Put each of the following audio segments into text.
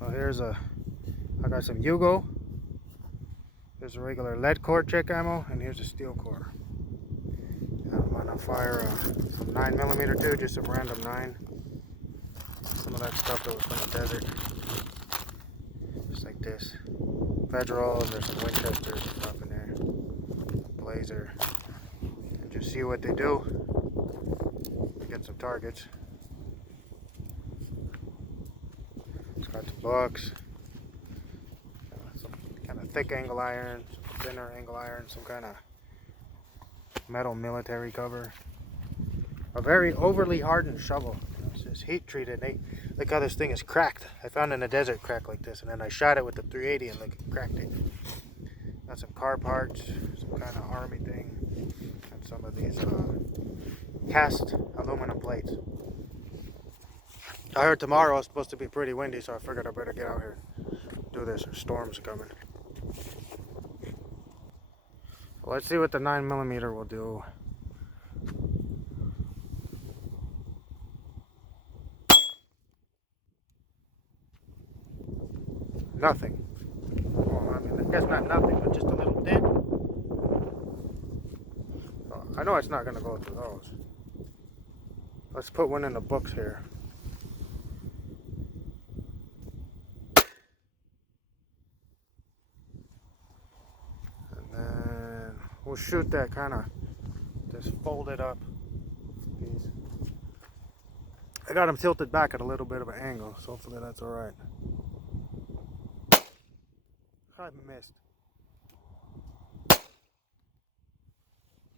Oh, I got some Yugo. There's a regular lead core check ammo, and here's a steel core. I'm gonna fire some 9mm too, just some random 9. Some of that stuff that was from the desert. Just like this. Federal, and there's some Winchesters and stuff in there. Blazer. And just see what they do. Get some targets. It's got some bucks. Some kind of thick angle iron, some thinner angle iron, some kind of metal military cover. A very overly hardened shovel. It's just heat treated. Look how this thing is cracked. I found in the desert crack like this, and then I shot it with the 380 and it cracked it. Got some car parts, some kind of army thing, and some of these cast aluminum plates. I heard tomorrow it's supposed to be pretty windy, so I figured I better get out here and do this. There's storms coming. Well, let's see what the 9mm will do. Nothing. Well, I mean, I guess not nothing, but just a little dent. So I know it's not going to go through those. Let's put one in the books here. And then we'll shoot that kind of just folded up piece. I got them tilted back at a little bit of an angle, so hopefully that's alright. I missed.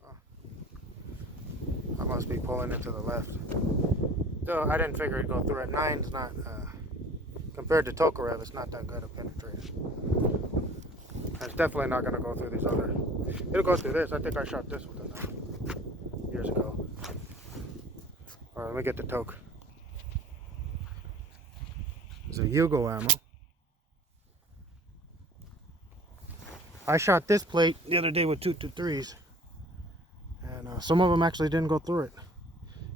Oh. I must be pulling it to the left. So I didn't figure it'd go through it. 9's not, compared to Tokarev, it's not that good of penetration. It's definitely not going to go through these other. It'll go through this. I think I shot this with a 9 years ago. Alright, let me get the Tok. There's a Yugo ammo. I shot this plate the other day with 223s, and some of them actually didn't go through it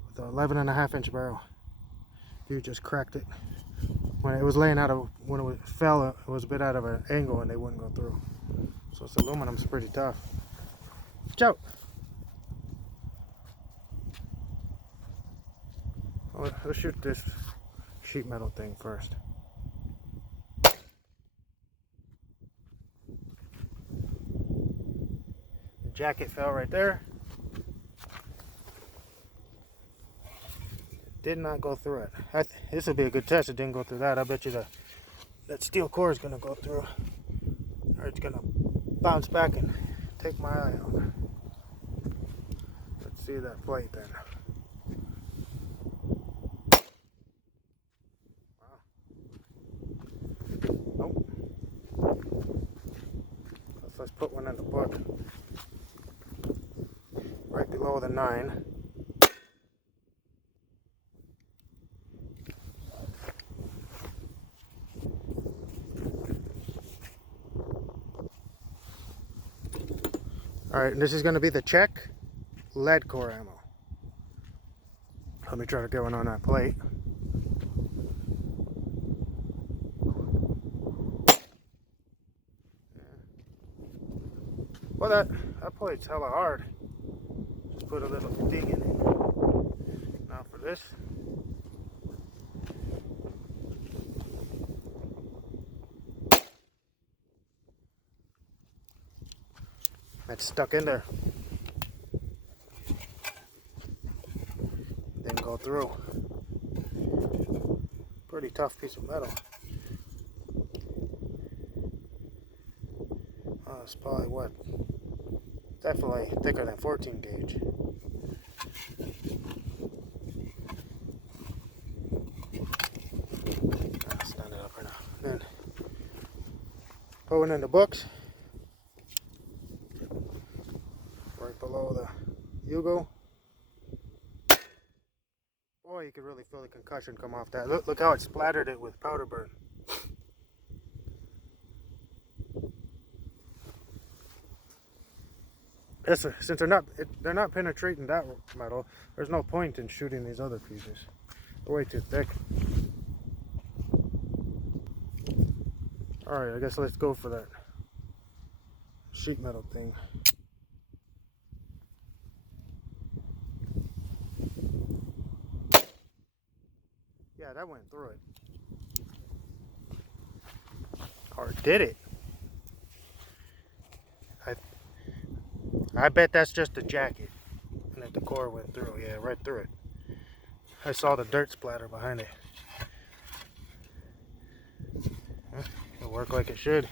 with an 11.5-inch barrel. Dude just cracked it when it was laying out of, when it fell. It was a bit out of an angle and they wouldn't go through. So this aluminum's pretty tough. Watch out! Let's shoot this sheet metal thing first. Jacket fell right there. Did not go through it. This will be a good test. It didn't go through that. I bet you that steel core is going to go through, or it's going to bounce back and take my eye out. Let's see that plate then. Wow. Nope. Let's put one in the book. Right below the 9. Alright, and this is going to be the Czech lead core ammo. Let me try to get one on that plate. Well, that plate's hella hard. Just put a little dig in it. Now for this. That's stuck in there. Didn't go through. Pretty tough piece of metal. It's probably what? Definitely thicker than 14 gauge. I'll stand it up right now. Then put one in the books. Right below the Yugo. Boy, you could really feel the concussion come off that. Look how it splattered it with powder burn. Since they're not penetrating that metal, there's no point in shooting these other pieces. They're way too thick. Alright, I guess let's go for that sheet metal thing. Yeah, that went through it. Or did it? I bet that's just the jacket. And that the core went through. Yeah, right through it. I saw the dirt splatter behind it. It'll work like it should.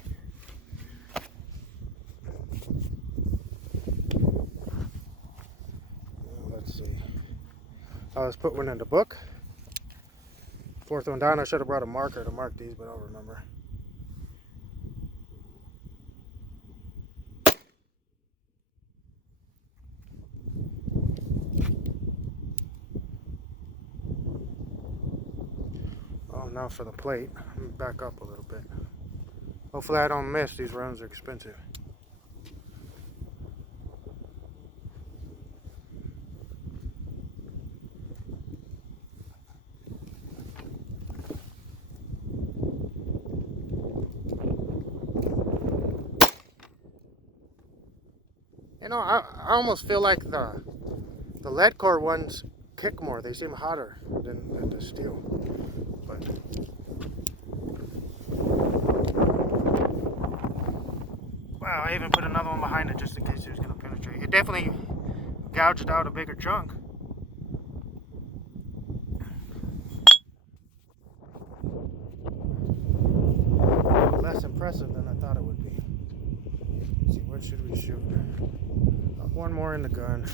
Let's see. Oh, let's put one in the book. Fourth one down. I should have brought a marker to mark these, but I don't remember. Oh, now for the plate. Let me back up a little bit. Hopefully I don't miss. These rounds are expensive. You know, I almost feel like the lead core ones kick more. They seem hotter than the steel. But wow, I even put another one behind it just in case it was going to penetrate. It definitely gouged out a bigger chunk. Less impressive than I thought it would be. Let's see, what should we shoot? One more in the gun.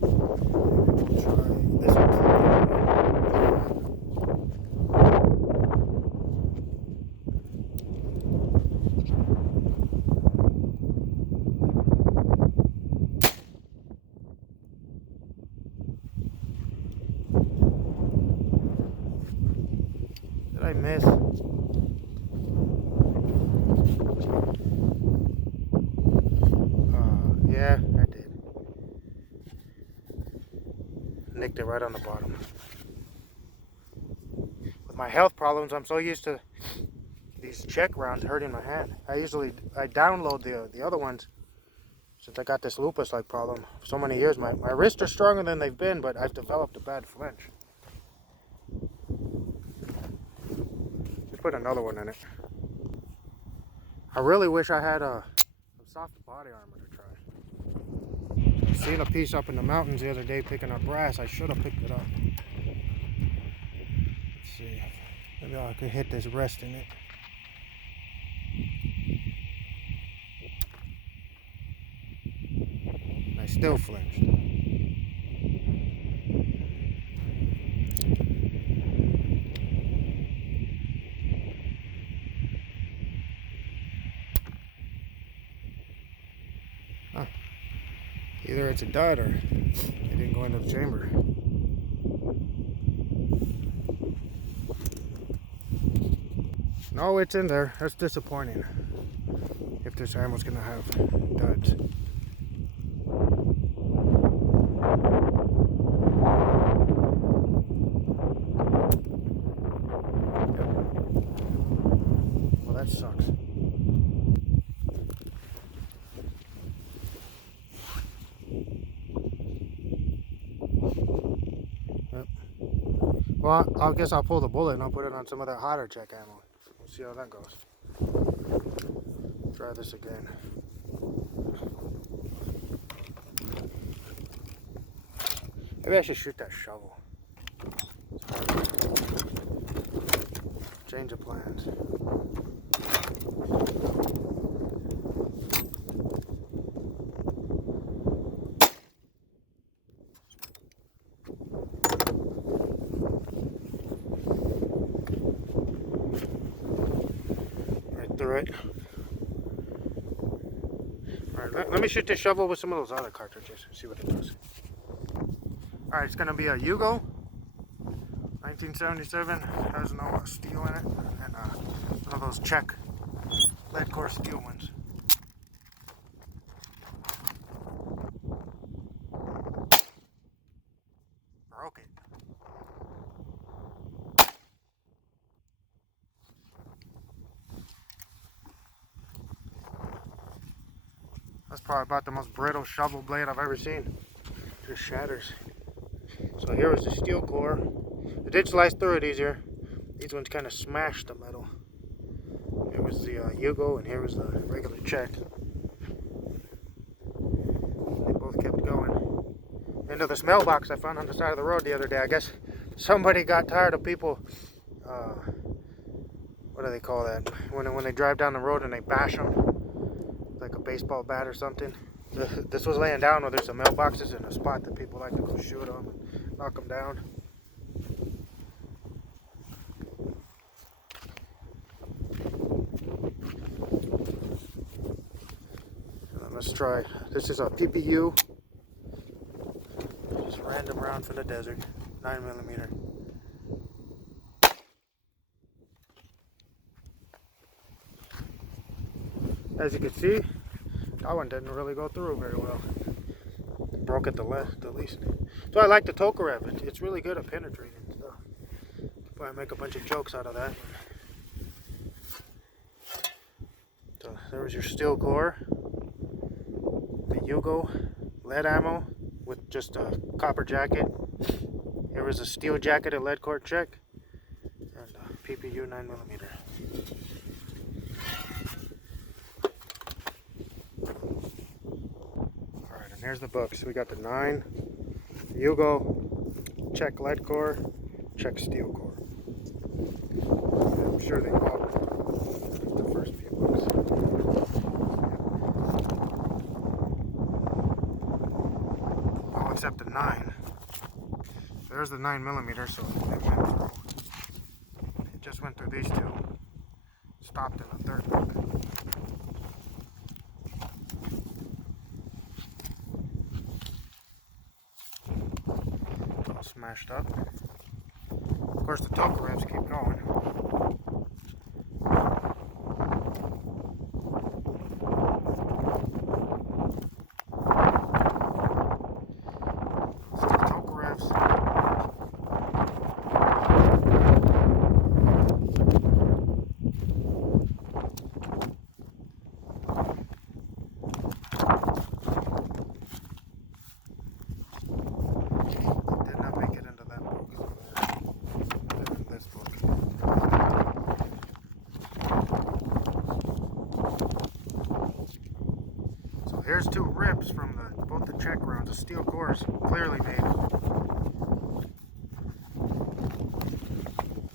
We'll try this one. Did I miss? Yeah, I did. Nicked it right on the bottom. With my health problems, I'm so used to these check rounds hurting my hand. I download the other ones since I got this lupus-like problem for so many years. My wrists are stronger than they've been, but I've developed a bad flinch. Let's put another one in it. I really wish I had some soft body armor to try. I seen a piece up in the mountains the other day picking up brass. I should have picked it up. Let's see. Maybe I could hit this rest in it. I still flinched. Huh. Either it's a dud or it didn't go into the chamber. No, it's in there. That's disappointing. If this ammo's gonna have duds. Well, that sucks. Yep. Well, I guess I'll pull the bullet and I'll put it on some of that hotter check ammo. We'll see how that goes. Try this again. Maybe I should shoot that shovel. Change of plans. Right through it. Alright, let me shoot this shovel with some of those other cartridges and see what it does. Alright, it's going to be a Yugo 1977, has no steel in it, and one of those Czech lead core steel ones. broke it. That's probably about the most brittle shovel blade I've ever seen. Just shatters. So here was the steel core. It did slice through it easier. These ones kind of smashed the metal. Here was the Yugo, and here was the regular Czech. They both kept going. Into this mailbox I found on the side of the road the other day. I guess somebody got tired of people, what do they call that? When they drive down the road and they bash them, like a baseball bat or something. This was laying down where there's some mailboxes in a spot that people like to go shoot them and knock them down. Let's try. This is a PPU. Just random round from the desert. 9mm. As you can see, that one didn't really go through very well. Broke at the least. So I like the Tokarev. It's really good at penetrating stuff. Probably make a bunch of jokes out of that. So there was your steel core. The Yugo lead ammo with just a copper jacket. Here was a steel jacketed lead core Czech and a PPU 9mm. Alright, and here's the books. We got the 9 Yugo Czech lead core, Czech steel core. I'm sure they all the first few books. Except the 9. There's the 9mm, so it just went through these two. Stopped in the third book. It's all smashed up. Of course, the Tokarevs keep going. Here's two rips from both the Czech rounds. The steel cores clearly made.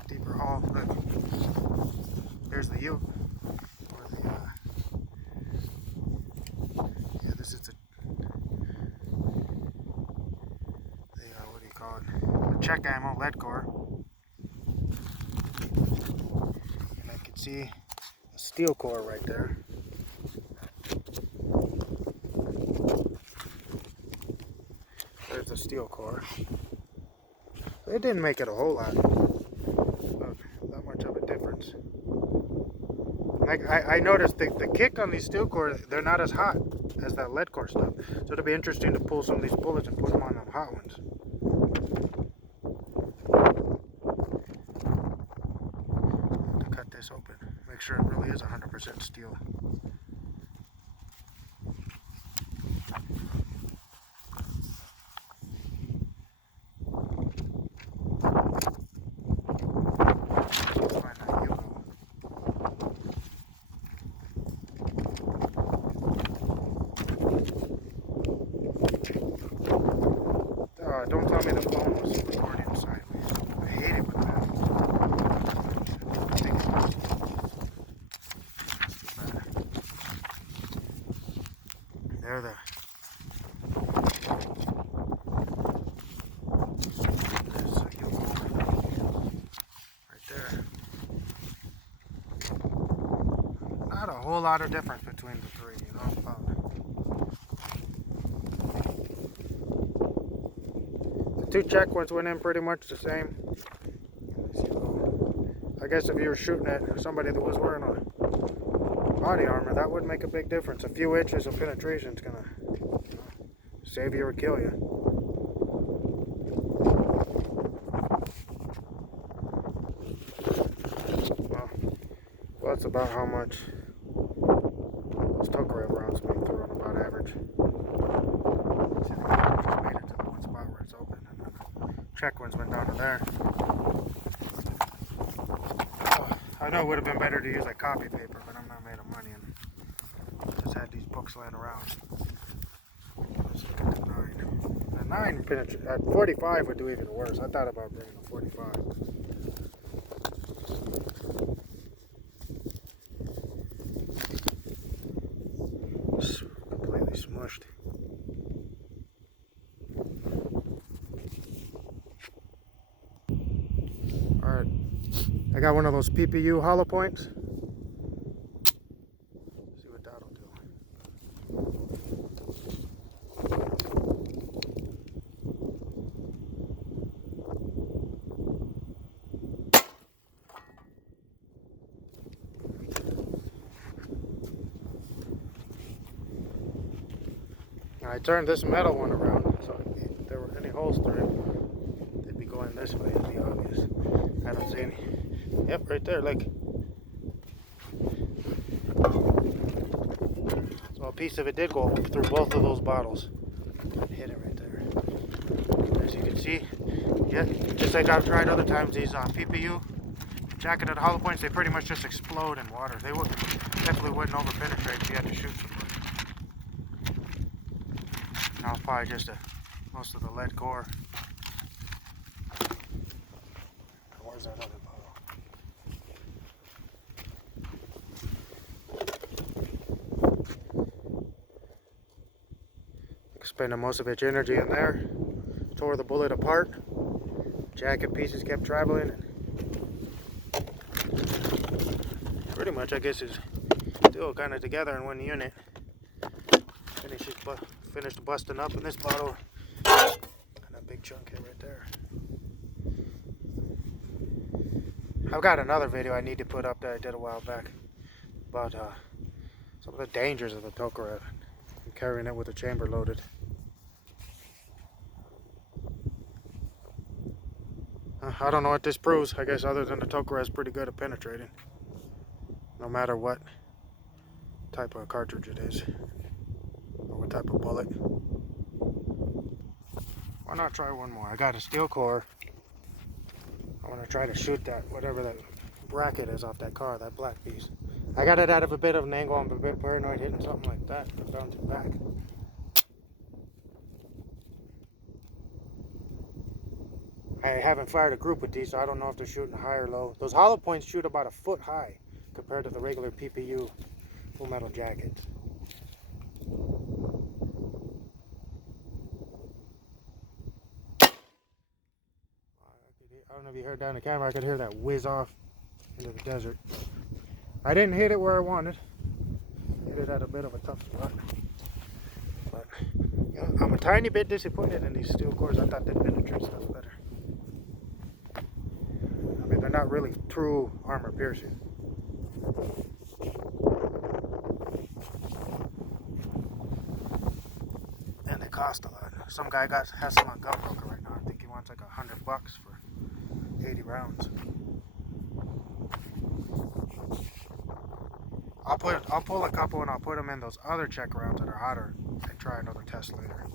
Deeper hole. Look. Here's the U. Yeah, this is the what do you call it? The Czech ammo lead core. And I can see a steel core right there. There's the steel core. It didn't make it a whole lot. Not much of a difference. Like I noticed the kick on these steel cores, they're not as hot as that lead core stuff. So it'll be interesting to pull some of these bullets and put them on them hot ones. To cut this open, make sure it really is 100% steel. Don't tell me the phone was recording sideways. I hate it when that happens. There there's a Yugo right there. Not a whole lot of difference between the three, you know. Two Czech ones went in pretty much the same. I guess if you were shooting at somebody that was wearing a body armor, that would make a big difference. A few inches of penetration is gonna save you or kill you. about how much those Tokarev rounds make through on about average. See, the guy just made it to the one spot where it's open, and then the check ones went down to there. I know it would have been better to use like copy paper, but I'm not made of money and just had these books laying around. Let's look at the 9. The 9 penetrate at 45 would do even worse. I thought about bringing a 45. It's completely smushed. Alright, I got one of those PPU hollow points. See what that'll do. I turned this metal one around, so if there were any holes through it, they'd be going this way, it'd be obvious. I don't see any. Yep, right there, look. So a piece of it did go through both of those bottles. Hit it right there. As you can see, yeah, just like I've tried other times, these PPU jacketed hollow points, they pretty much just explode in water. They would definitely wouldn't over penetrate if you had to shoot somebody. Now it's probably just most of the lead core. Where's that other bottle? Expended most of its energy in there. Tore the bullet apart. Jacket pieces kept traveling. Pretty much, I guess, is still kind of together in one unit. Finished busting up in this bottle. And a big chunk here right there. I've got another video I need to put up that I did a while back about some of the dangers of the Tokarev and carrying it with a chamber loaded. I don't know what this proves. I guess other than the Tokarev is pretty good at penetrating, no matter what type of cartridge it is. What type of bullet. Why not try one more? I got a steel core. I want to try to shoot that, whatever that bracket is off that car, that black piece. I got it out of a bit of an angle. I'm a bit paranoid hitting something like that. It bounced back. I haven't fired a group with these, so I don't know if they're shooting high or low. Those hollow points shoot about a foot high compared to the regular PPU full metal jackets. I don't know if you heard down the camera, I could hear that whiz off into the desert. I didn't hit it where I wanted. Hit it at a bit of a tough spot. But you know, I'm a tiny bit disappointed in these steel cores. I thought they'd penetrate stuff better. I mean, they're not really true armor piercing. And they cost a lot. Some guy has some on Gunbroker right now. I think he wants like $100 for 80 rounds. I'll pull a couple and I'll put them in those other check rounds that are hotter and try another test later.